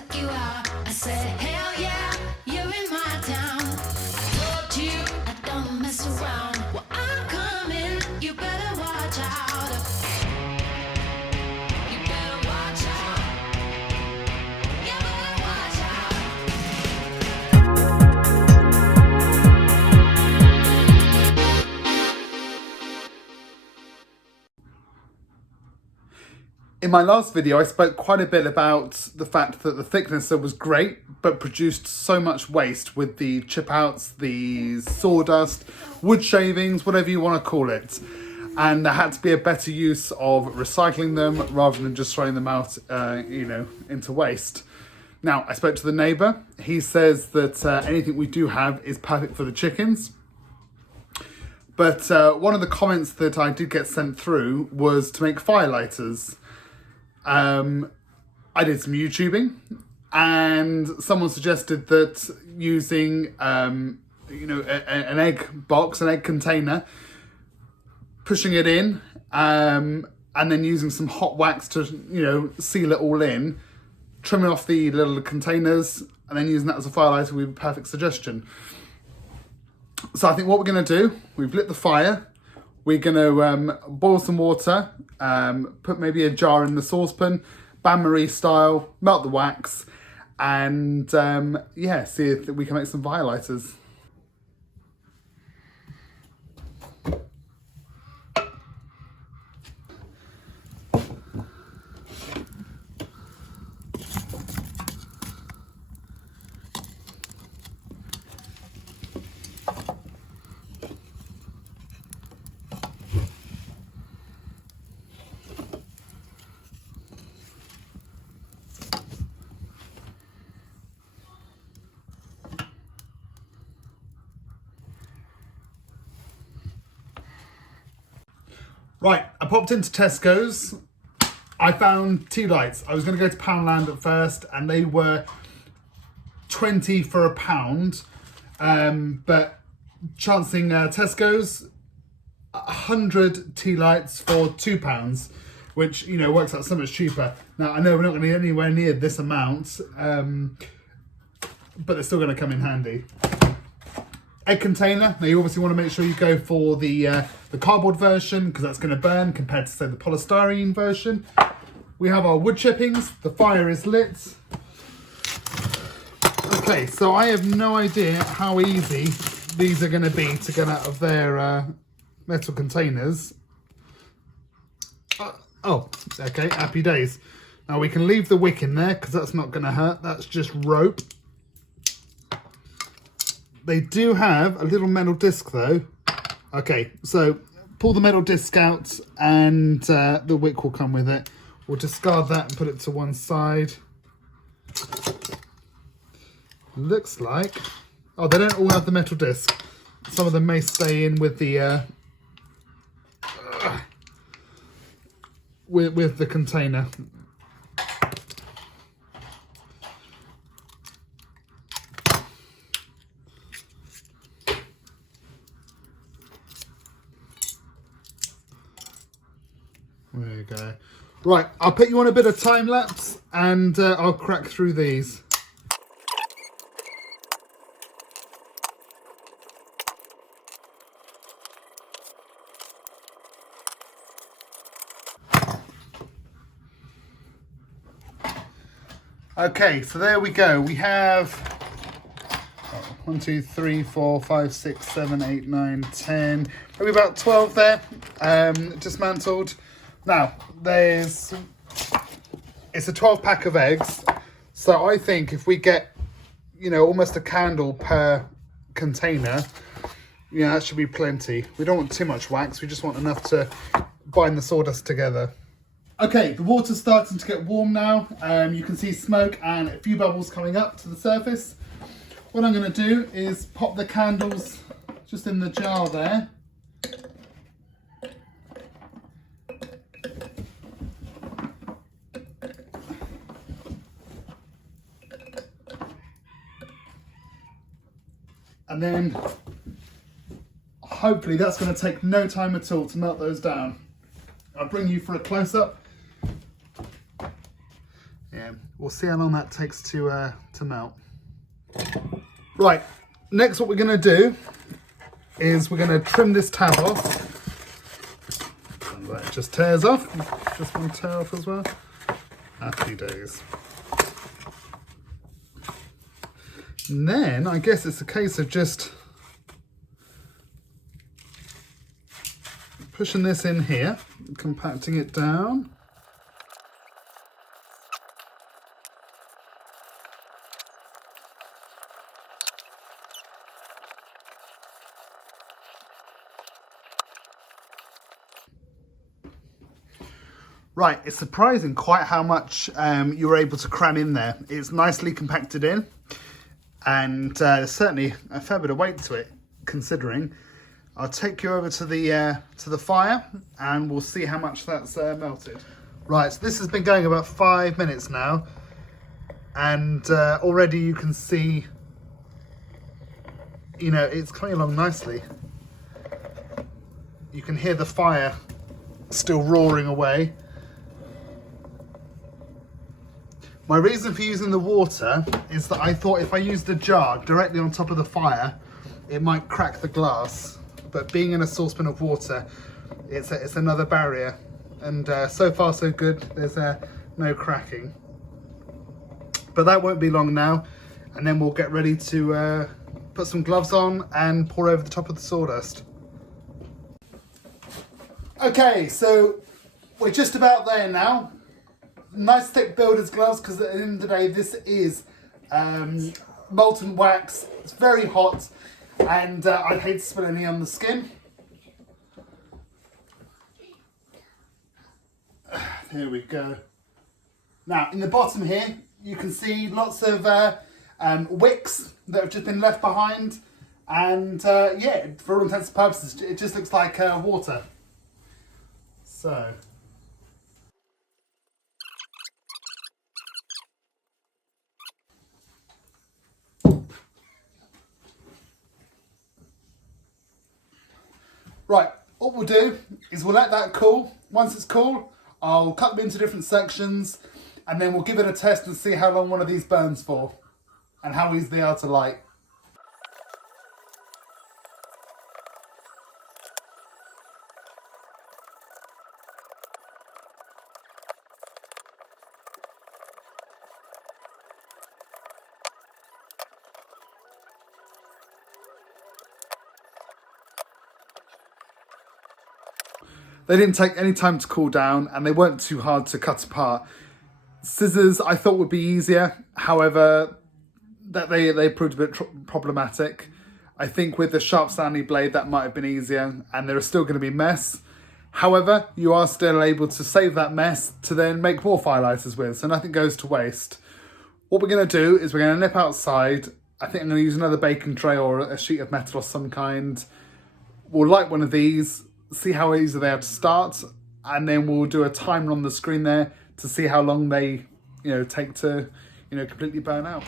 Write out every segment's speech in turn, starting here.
took you out. I said, hell yeah, you're in my town. I told you I don't mess around. Well, I'm coming, you better watch out. You better watch out. You better watch out. In my last video, I spoke quite a bit about the fact that the thicknesser was great, but produced so much waste with the chip outs, the sawdust, wood shavings, whatever you want to call it. And there had to be a better use of recycling them rather than just throwing them out, into waste. Now, I spoke to the neighbour. He says that anything we do have is perfect for the chickens. But one of the comments that I did get sent through was to make firelighters. I did some YouTubing, and someone suggested that using, an egg box, an egg container, pushing it in, and then using some hot wax to, seal it all in, trimming off the little containers, and then using that as a firelighter would be a perfect suggestion. So I think what we're going to do, we've lit the fire. We're going to boil some water, put maybe a jar in the saucepan, bain-marie style, melt the wax, and see if we can make some violators. Right, I popped into Tesco's. I found tea lights. I was going to go to Poundland at first, and they were 20 for £1. But chancing Tesco's, 100 tea lights for £2, which works out so much cheaper. Now I know we're not going to get anywhere near this amount, but they're still going to come in handy. Egg container. Now you obviously want to make sure you go for the cardboard version, because that's going to burn compared to, say, the polystyrene version. We have our wood chippings. The fire is lit. Okay, so I have no idea how easy these are going to be to get out of their metal containers. Okay, happy days. Now we can leave the wick in there because that's not going to hurt. That's just rope. They do have a little metal disc though. Okay, so pull the metal disc out and the wick will come with it. We'll discard that and put it to one side. Looks like... Oh, they don't all have the metal disc. Some of them may stay in with the... with the container. There you go. Right, I'll put you on a bit of time lapse and I'll crack through these. Okay, so there we go. We have 1, 2, 3, 4, 5, 6, 7, 8, 9, 10. Maybe about 12 there, dismantled. Now, it's a 12 pack of eggs. So I think if we get, almost a candle per container, that should be plenty. We don't want too much wax. We just want enough to bind the sawdust together. Okay, the water's starting to get warm now. You can see smoke and a few bubbles coming up to the surface. What I'm going to do is pop the candles just in the jar there. And then hopefully that's going to take no time at all to melt those down. I'll bring you for a close-up. Yeah, we'll we'll see how long that takes to melt. Right, next what we're going to do is we're going to trim this tab off. And that just tears off. Just one tear off as well. Happy days. And then I guess it's a case of just pushing this in here, compacting it down. Right, it's surprising quite how much you were able to cram in there. It's nicely compacted in, and there's certainly a fair bit of weight to it, considering. I'll take you over to the fire, and we'll see how much that's melted. Right, so this has been going about 5 minutes now, and already you can see, you know, it's coming along nicely. You can hear the fire still roaring away. My reason for using the water is that I thought if I used a jar directly on top of the fire, it might crack the glass. But being in a saucepan of water, it's another barrier. And so far so good, there's no cracking. But that won't be long now, and then we'll get ready to put some gloves on and pour over the top of the sawdust. Okay, so we're just about there now. Nice thick builder's gloves, because at the end of the day this is molten wax. It's very hot, and I'd hate to spill any on the skin. There we go. Now in the bottom here you can see lots of wicks that have just been left behind, and yeah, for all intents and purposes it just looks like water. So right, what we'll do is we'll let that cool. Once it's cool, I'll cut them into different sections, and then we'll give it a test and see how long one of these burns for and how easy they are to light. They didn't take any time to cool down, and they weren't too hard to cut apart. Scissors I thought would be easier, however, that they proved a bit problematic. I think with the sharp Stanley blade that might have been easier, and there is still going to be mess. However, you are still able to save that mess to then make more firelighters with, so nothing goes to waste. What we're going to do is we're going to nip outside. I think I'm going to use another baking tray or a sheet of metal of some kind. We'll light one of these, see how easy they are to start, and then we'll do a timer on the screen there to see how long they, take to, completely burn out.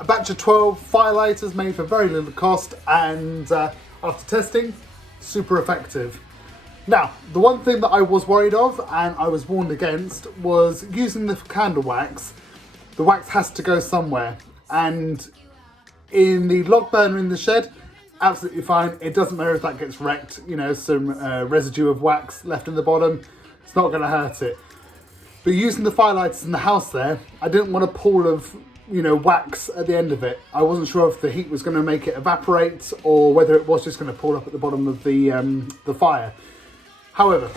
a batch of 12 firelighters made for very little cost, and after testing, super effective. Now, the one thing that I was worried of and I was warned against was using the candle wax. The wax has to go somewhere, and in the log burner in the shed, absolutely fine. It doesn't matter if that gets wrecked, you know, some residue of wax left in the bottom, it's not going to hurt it. But using the firelighters in the house there, I didn't want a pool of, you know, wax at the end of it. I wasn't sure if the heat was going to make it evaporate or whether it was just going to pool up at the bottom of the fire. However,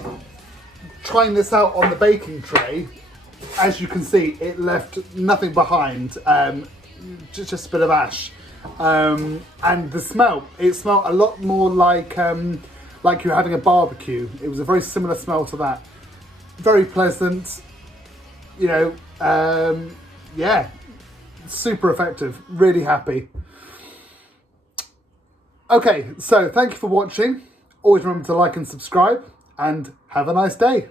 trying this out on the baking tray, as you can see, it left nothing behind, just a bit of ash. And the smell, it smelled a lot more like you're having a barbecue. It was a very similar smell to that. Very pleasant, you know, yeah, super effective, really happy. Okay, so thank you for watching. Always remember to like and subscribe, and have a nice day.